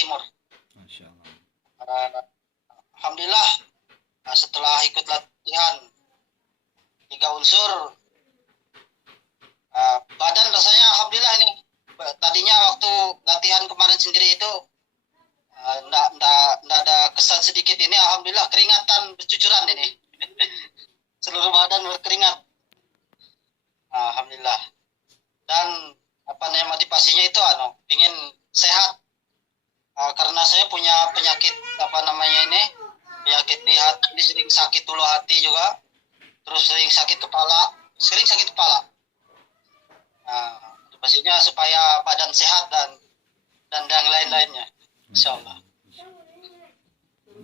Timur. Masya Allah. Uh, Alhamdulillah, setelah ikut latihan 3 unsur, badan rasanya alhamdulillah ini. Tadinya waktu latihan kemarin sendiri itu nggak ada kesan sedikit, ini alhamdulillah keringatan bercucuran ini. Seluruh badan berkeringat. Alhamdulillah. Dan motivasinya itu ingin sehat. Karena saya punya penyakit penyakit di hati, sering sakit ulu hati juga, terus sering sakit kepala. Motivasinya supaya badan sehat dan yang lain-lainnya, insya Allah.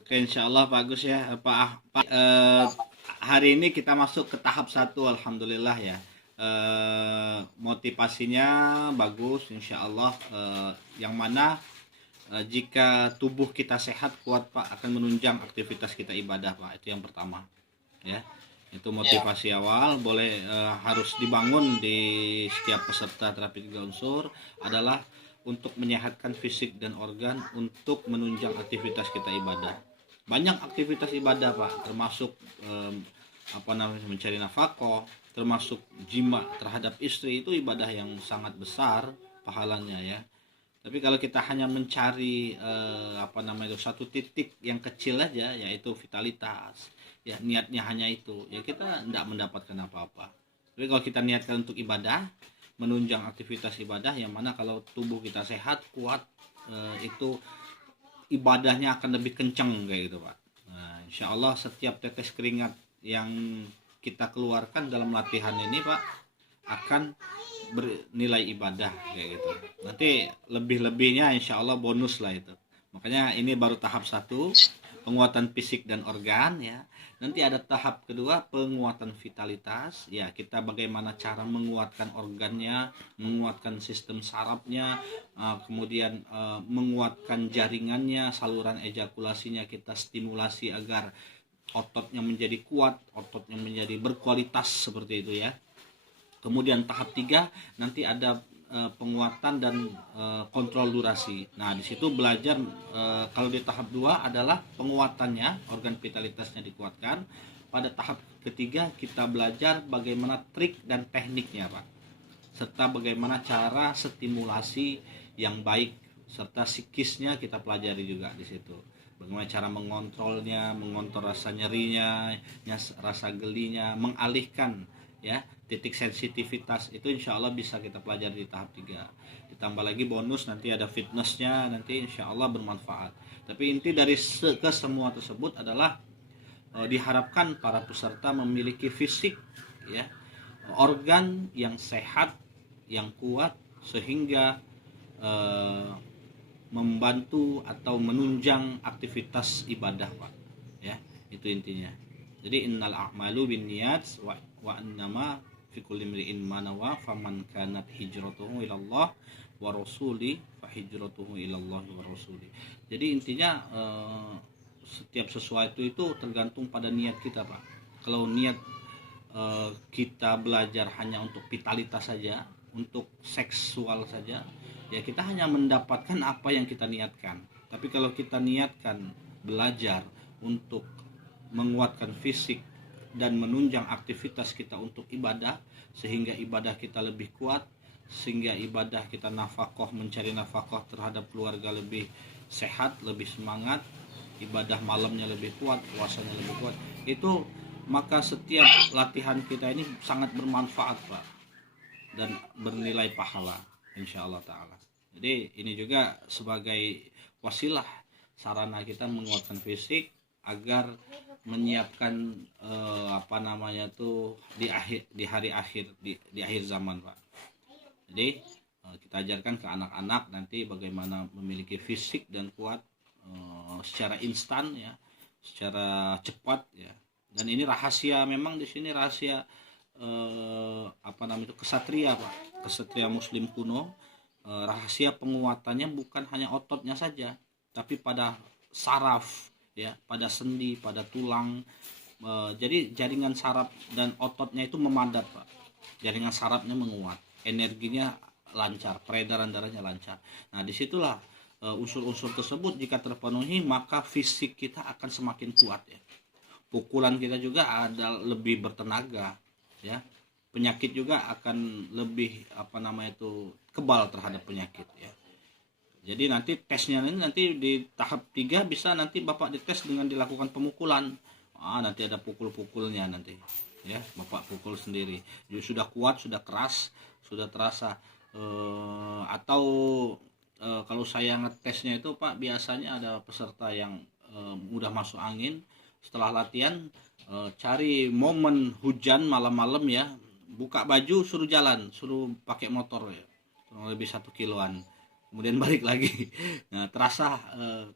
Oke, insya Allah bagus ya Pak. Hari ini kita masuk ke tahap 1, alhamdulillah ya. Motivasinya bagus, insya Allah. Yang mana jika tubuh kita sehat kuat Pak, akan menunjang aktivitas kita ibadah Pak. Itu yang pertama ya. Itu motivasi awal harus dibangun di setiap peserta terapi 3 unsur adalah untuk menyehatkan fisik dan organ untuk menunjang aktivitas kita ibadah. Banyak aktivitas ibadah Pak, termasuk mencari nafkah, termasuk jima terhadap istri, itu ibadah yang sangat besar pahalanya ya. Tapi kalau kita hanya mencari satu titik yang kecil aja, yaitu vitalitas, ya niatnya hanya itu, ya kita tidak mendapatkan apa-apa. Tapi kalau kita niatkan untuk ibadah, menunjang aktivitas ibadah, yang mana kalau tubuh kita sehat kuat, itu ibadahnya akan lebih kencang kayak gitu Pak. Nah, insya Allah setiap tetes keringat yang kita keluarkan dalam latihan ini Pak akan bernilai ibadah kayak gitu. Nanti lebih-lebihnya insya Allah bonus lah itu. Makanya ini baru tahap 1, penguatan fisik dan organ ya. Nanti ada tahap kedua, penguatan vitalitas ya, kita bagaimana cara menguatkan organnya, menguatkan sistem sarafnya, kemudian menguatkan jaringannya, saluran ejakulasinya kita stimulasi agar ototnya menjadi kuat, ototnya menjadi berkualitas seperti itu ya. Kemudian tahap 3 nanti ada penguatan dan kontrol durasi. Nah, di situ belajar kalau di tahap 2 adalah penguatannya, organ vitalitasnya dikuatkan. Pada tahap ketiga kita belajar bagaimana trik dan tekniknya, Pak. Serta bagaimana cara stimulasi yang baik, serta psikisnya kita pelajari juga di situ. Bagaimana cara mengontrolnya, mengontrol rasa nyerinya, rasa gelinya, mengalihkan ya titik sensitivitas, itu insya Allah bisa kita pelajari di tahap 3. Ditambah lagi bonus nanti ada fitnessnya, nanti insya Allah bermanfaat. Tapi inti dari semua tersebut adalah diharapkan para peserta memiliki fisik ya, organ yang sehat, yang kuat, sehingga membantu atau menunjang aktivitas ibadah Pak ya. Itu intinya. Jadi innal a'malu binniyat wa annama fi kulli imri'in ma nawa faman kanat hijratuhu ila Allah wa rasuli fa hijratuhu ila Allah wa rasuli. Jadi intinya setiap sesuatu itu tergantung pada niat kita Pak. Kalau niat kita belajar hanya untuk vitalitas saja, untuk seksual saja, ya kita hanya mendapatkan apa yang kita niatkan. Tapi kalau kita niatkan belajar untuk menguatkan fisik dan menunjang aktivitas kita untuk ibadah, sehingga ibadah kita lebih kuat, sehingga ibadah kita nafkah, mencari nafkah terhadap keluarga lebih sehat, lebih semangat, ibadah malamnya lebih kuat, puasanya lebih kuat, itu maka setiap latihan kita ini sangat bermanfaat Pak, dan bernilai pahala insyaallah ta'ala. Jadi ini juga sebagai wasilah, sarana kita menguatkan fisik agar menyiapkan di hari akhir, di akhir zaman Pak. Jadi kita ajarkan ke anak-anak nanti bagaimana memiliki fisik dan kuat secara instan ya, secara cepat ya. Dan ini rahasia, memang di sini rahasia kesatria Pak, kesatria muslim kuno. Rahasia penguatannya bukan hanya ototnya saja, tapi pada saraf ya, pada sendi, pada tulang. Jadi jaringan saraf dan ototnya itu memadat Pak. Jaringan sarafnya menguat, energinya lancar, peredaran darahnya lancar. Nah, disitulah unsur-unsur tersebut jika terpenuhi, maka fisik kita akan semakin kuat ya. Pukulan kita juga ada lebih bertenaga ya. Penyakit juga akan lebih kebal terhadap penyakit ya. Jadi nanti tesnya ini nanti di tahap 3 bisa nanti Bapak dites dengan dilakukan pemukulan. Nanti ada pukul-pukulnya nanti ya, Bapak pukul sendiri. Jadi sudah kuat, sudah keras, sudah terasa. Atau kalau saya ngetesnya itu Pak, biasanya ada peserta yang mudah masuk angin. Setelah latihan cari momen hujan malam-malam ya, buka baju suruh jalan, suruh pakai motor ya, kurang lebih 1 kiloan, kemudian balik lagi. Nah, terasa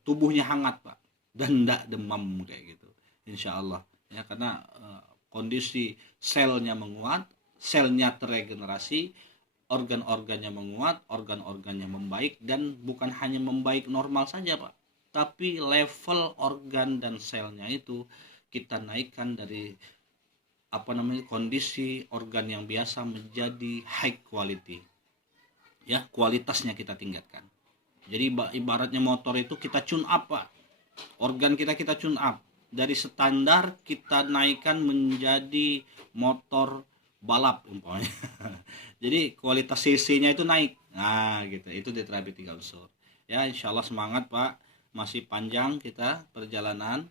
tubuhnya hangat Pak, dan tidak demam kayak gitu, insya Allah ya, karena kondisi selnya menguat, selnya teregenerasi, organ-organnya menguat, organ-organnya membaik, dan bukan hanya membaik normal saja Pak, tapi level organ dan selnya itu kita naikkan dari kondisi organ yang biasa menjadi high quality ya, kualitasnya kita tingkatkan. Jadi ibaratnya motor itu kita tune up Pak, organ kita tune up dari standar, kita naikkan menjadi motor balap umpamanya. Jadi kualitas cc-nya itu naik. Nah gitu, itu di terapi 3 unsur ya. Insya Allah semangat Pak, masih panjang kita perjalanan.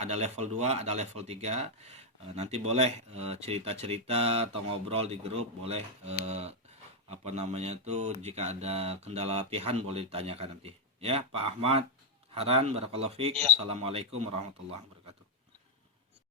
Ada level 2, ada level 3. Nanti boleh cerita-cerita atau ngobrol di grup, boleh jika ada kendala latihan boleh ditanyakan nanti ya. Pak Ahmad Haran, barakallahu fiik. Assalamualaikum warahmatullahi wabarakatuh.